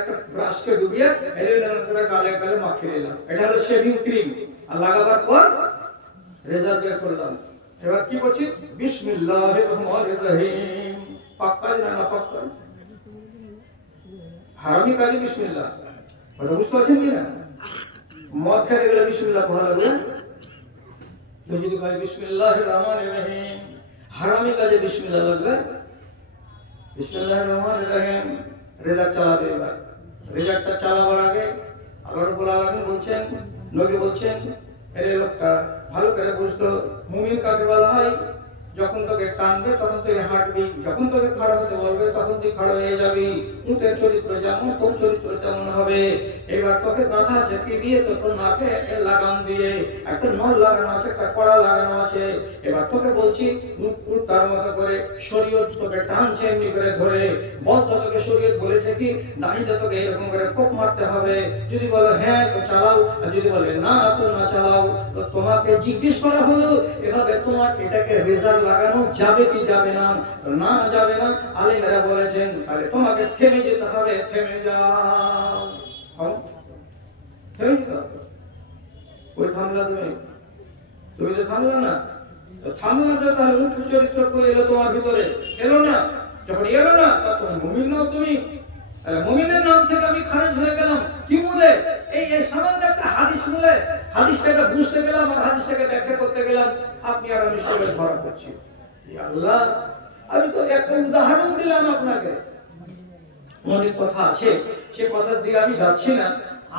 একটা ব্রাশকে ডুবিয়ে গালে গালে মাখিয়ে দিলাম। এটা হলো শেভিং ক্রিম। আর লাগাবার পর রেজাল্ট বের করলাম। এবার কি করছি? বিসমিল্লাহির রহমানির রহিম। পাক্কা না পাক্কা? হারামি কাজে বিসমিল্লাহ। কথা বুঝতে পারছেন কিনা? মদ খেতে গেলে বিসমিল্লাহ পড়া লাগবে। যদি ভাই বিসমিল্লাহির রহমানির রহিম, হারামি কাজে বিসমিল্লাহ লাগবে। বিসমিল্লাহির রহমানির রহিম। রেজাল্ট চালাবে। এবার রেজাল্টটা চালাবার আগে আল্লাহ রাব্বুল আলামিন বলছেন, নবী বলছেন, এর লোকটা ভালো করে বুঝতো মুমিন কাকে বলা হয়। যখন তোকে টানবে তখন তুই হাঁটবি, যখন তোকে খাড়া হতে বলবে তখন তুই খাড়া হয়ে যাবি। উটের চরিত্র যেমন তোর চরিত্র তেমন হবে। এবার তোকে গাঁথা সেটি দিয়ে তোর নাকে লাগাম দিয়ে একটা নল লাগানো আছে, একটা কড়া লাগানো আছে। এবার তোকে বলছি তার মতো করে শরীয়ত তোকে টানছে এমনি করে ধরে। বলতো তোকে শরীয়ত বলেছে কি দাঁড়িয়ে তোকে এরকম করে কোপ মারতে হবে। যদি বলো হ্যাঁ তো চালাও, আর যদি বলে না তো না চালাও। তো তোমাকে জিজ্ঞেস করা হলো এভাবে তোমার এটাকে রেজাল্ট লাগানো যাবে কি যাবে না? না যাবে না। আলেমরা বলেছেন তাহলে তোমাকে থেমে যেতে হবে। থেমে যাও। ওই থামলা তুমি তো থামলা না। থামলা না, তাহলে মুখ্য চরিত্র কই এলো তোমার ভিতরে? এলো না। যখন এলো না তখন মুমিন নাও তুমি। মুমিনের নাম থেকে আমি খারিজ হয়ে গেলাম কি বলে? এই সামান্য একটা হাদিস বলে হাদিসটাকে বুঝতে গেলাম আর হাদিসটাকে ব্যাখ্যা করতে গেলাম, আপনি আর আমি সবাই ধরা পড়ছি। আল্লাহ, আমি তো একটা উদাহরণ দিলাম আপনাকে, অনেক কথা আছে, সে কথার দিকে আমি যাচ্ছি না।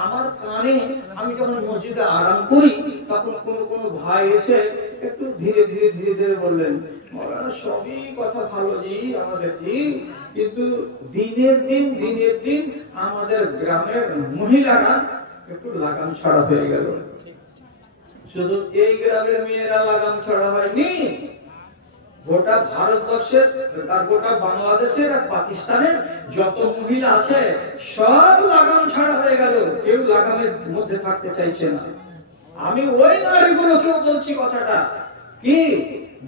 আমার কানে আমি যখন মসজিদে আরাম করি তখন কোন ভাই এসে একটু ধীরে ধীরে ধীরে ধীরে বললেন, মৌলানা সবই কথা ভালো জি আমাদের জি, কিন্তু দিনের দিন আমাদের গ্রামের মহিলারা একটু লাগাম ছাড়া হয়ে গেল। শুধু এই গ্রামের মেয়েরা লাগাম ছাড়া হয়নি, গোটা ভারতবর্ষের আর গোটা বাংলাদেশের আর পাকিস্তানের যত মহিলা আছে সব লাগাম ছাড়া হয়ে গেল, কেউ লাগামের মধ্যে থাকতে চাইছে না। আমি ওই নারীগুলোকেও বলছি কথাটা কি,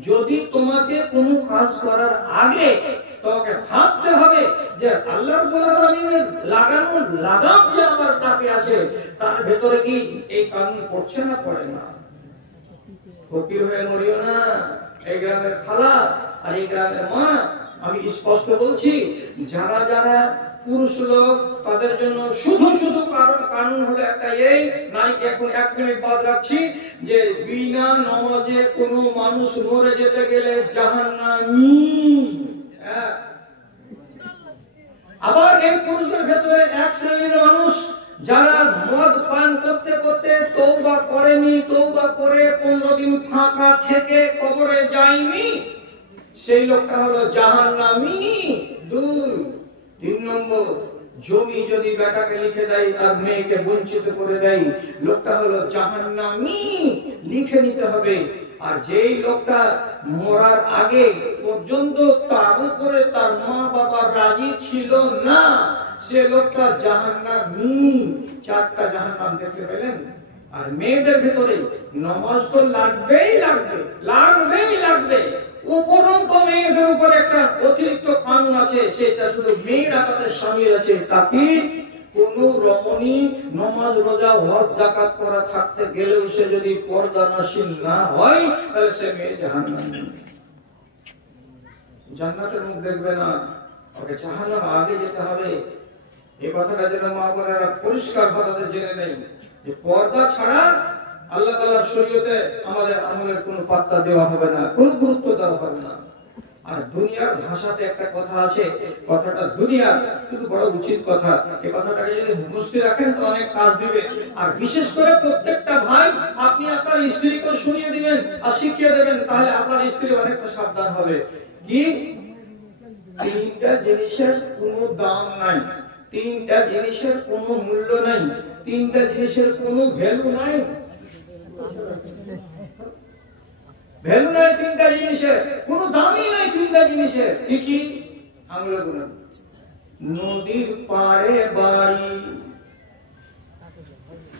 যদি তোমাকে কোনো কাজ করার আগে তোমাকে ভাবতে হবে যে আল্লাহ রাব্বুল আলামিনের লাগানো লাগাম যে আমার তাকে আছে তার ভেতরে কি এই কানুন পড়ছে না পড়ে না। ফকির হয়ে মরিও না, এই গ্রামের খালা আর এই গ্রামের মা, আমি স্পষ্ট বলছি, যারা যারা পুরুষ লোক তাদের জন্য শুধু কানুন হলো একটা, এই নারীকে এখন 1 মিনিট বাদ রাখছি, যে বিনা নামাজে কোনো মানুষ মরে যেতে গেলে জাহান্নামী। আবার এই পুরুষদের ভেতরে এক শ্রেণীর মানুষ যারা মদ পান করতে করতে তওবা করেনি, তওবা করে 15 দিন ফাঁকা থেকে কবরে যায়নি, সেই লোকটা হলো জাহান্নামী। 3 নম্বর, জমি যদি বেটাকে লিখে দেয় আর মেয়েকে বঞ্চিত করে দেয়, লোকটা হলো জাহান্নামী, লিখে নিতে হবে। আর যেই লোকটা মরার আগে পর্যন্ত তার উপরে তার মা বাবা রাজি ছিল না, সে লোকটা জাহান্নামী। 4টা জাহান্নাম দেখতে পেলেন। আর মেয়েদের ভিতরে নামাজ তো লাগবেই লাগবে। উপরন্ত মেয়েদের উপর একটা অতিরিক্ত কানুন আছে, সেটা শুধু মেয়েরা তাতে শামিল আছে। তাকে কোন রমণী নামাজ রোজা হজ যাকাত করা থাকতে গেলেও সে যদি পর্দানশীল না হয় তাহলে সে মেয়ে জাহান্নামী। জান্নাতের মুখ দেখবে না, ওকে জাহান্নাম আগে যেতে হবে। এই কথাটা যেন মা বোনেরা পরিষ্কার ভাবে জেনে নেই যে পর্দা ছাড়া আল্লাহ তাআলার শরীয়তে আমাদের আমলের কোনো পাত্তা দেওয়া হবে না, কোনো গুরুত্ব দেওয়া হবে না। আর দুনিয়ার ভাষাতে একটা কথা আছে, কথাটা দুনিয়ার কিন্তু বড় উচিত কথা। এই কথাটাকে যদি মুখস্থ রাখেন তো অনেক কাজ দিবে। আর বিশেষ করে প্রত্যেকটা ভাই আপনি আপনার স্ত্রীকে শুনিয়ে দিবেন আর শিখিয়ে দেবেন, তাহলে আপনার স্ত্রী অনেকটা সাবধান হবে। কি 3টা জিনিসের কোনো দাম নাই, 3টা জিনিসের কোনো মূল্য নাই, 3টা জিনিসের কোনো ভ্যালু নাই, ভ্যালু নাই 3টা জিনিসের, কোনো দামই নাই 3টা জিনিসের। কি আঙুলে গুনেন। নদীর পাড়ে বাড়ি,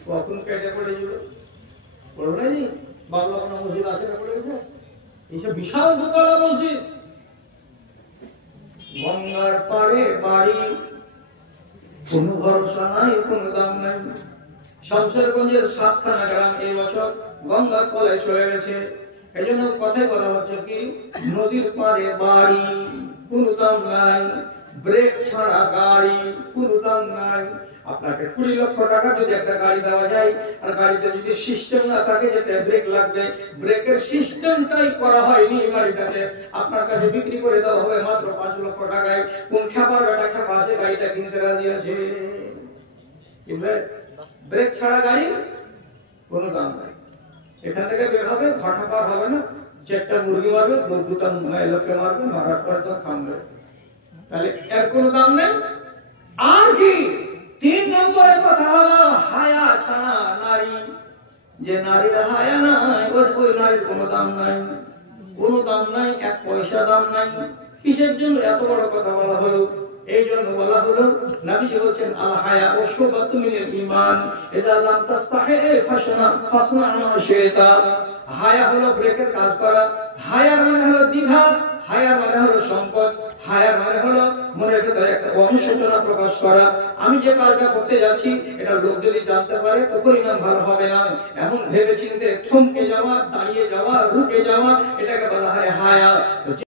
কখন কেটে পড়ে যাবে বলো না জি, বাংলা কোনো মসজিদ আছে না পড়ে গেছে, এইসব বিশাল দোতলা মসজিদ। গঙ্গার পাড়ে বাড়ি, কোনো ভরসা নাই, কোনো দাম নাই। শামশেরগঞ্জের 7খানা গ্রাম এই বছর গঙ্গার তলায় চলে গেছে। এই জন্য কথাই বলা হচ্ছে কি, নদীর পাড়ে বাড়ি, কোনো দাম নাই, ব্রেক ছাড়া গাড়ি, কোনো দাম নাই। আপনাকে 20 লক্ষ টাকা যদি একটা গাড়ি দেওয়া যায় আর গাড়িতে যদি সিস্টেম না থাকে যেতে ব্রেক লাগবে, ব্রেকের সিস্টেমটাই করা হয়নি গাড়িটাকে, আপনার কাছে বিক্রি করে দেওয়া হবে মাত্র 5 লক্ষ টাকায়। কোন খেপার বেটা খেপা আছে গাড়িটা কিনতে রাজি আছে? ব্রেক ছাড়া গাড়ি কোনো দাম নাই। এখান থেকে বের হবে, ভাটা পার হবে না, 4টা মুরগি মারবে, 2টা লোককে মারবে, মারার পর তো থামবে, তাহলে এর কোনো দাম নেই। আর কি 3 নম্বরের কথা হলো হায়া ছাড়া নারী, যে নারীর হায়া নাই ওই নারীর কোনো দাম নাই, কোনো দাম নাই, 1 পয়সা দাম নাই। কিসের জন্য এত বড় কথা বলা হলো? এই জন্য বলা হলো, নবীজি বলেছেন আল হায়া ওয়াশুবাতু মিনাল ঈমান, ইযা লাম তাস্তাহি ফাসনা মা শিতা। হায়া হলো ব্রেকের কাজ করা, হায়ার মানে হলো দ্বিধা, হায়ার মানে হলো সম্পদ, হায়ার মানে হলো মনের ভিতরে একটা অনুশোচনা প্রকাশ করা। আমি যে কাজটা করতে যাচ্ছি এটা লোক যদি জানতে পারে তো পরিণাম ভালো হবে না, এমন ভেবে চিন্তে থমকে যাওয়া, দাঁড়িয়ে যাওয়া, রুকে যাওয়া, এটাকে বলা হয় হায়া।